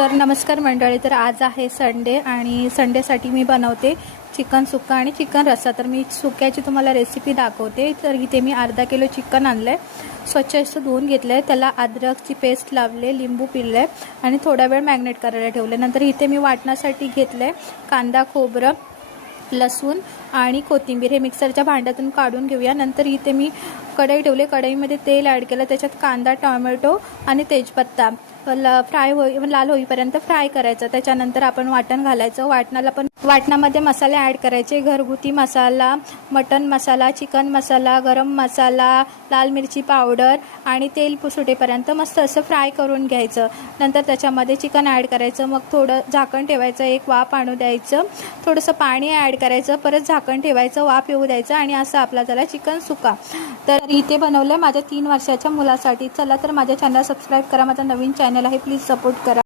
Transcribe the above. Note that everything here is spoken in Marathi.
तर नमस्कार मंडळी. तर आज आहे संडे आणि संडेसाठी मी बनवते चिकन सुक्का आणि चिकन रस्सा. तर मी सुक्याची तुम्हाला रेसिपी दाखवते. तर इथे मी अर्धा किलो चिकन आणलं आहे, स्वच्छ असं धुवून घेतलं आहे, त्याला अद्रकची पेस्ट लावले, लिंबू पिळलं आहे आणि थोडा वेळ मॅग्नेट करायला ठेवले. नंतर इथे मी वाटण्यासाठी घेतलं आहे कांदा, खोबरं, लसूण आणि कोथिंबीर. हे मिक्सरच्या भांड्यातून काढून घेऊया. नंतर इथे मी कढई ठेवले, कढईमध्ये तेल ॲड केलं, त्याच्यात कांदा, टोमॅटो आणि तेजपत्ता लाल होईपर्यंत फ्राय करायचं. त्याच्यानंतर आपण वाटण घालायचं. वाटणामध्ये मसाले ॲड करायचे. घरगुती मसाला, मटन मसाला, चिकन मसाला, गरम मसाला, लाल मिरची पावडर आणि तेल सुटेपर्यंत मस्त असं फ्राय करून घ्यायचं. नंतर त्याच्यामध्ये चिकन ॲड करायचं. मग थोडं झाकण ठेवायचं, एक वाफ आणू द्यायचं, थोडंसं पाणी ॲड करायचं, परत झाकण ठेवायचं, वाफ येऊ द्यायचं आणि असं आपला झाला चिकन सुक्का. तर इथे बनवलं माझ्या 3 वर्षाच्या मुलासाठी. चला तर माझ्या चॅनल सबस्क्राईब करा. माझा नवीन चॅनल आहे, प्लीज सपोर्ट करा.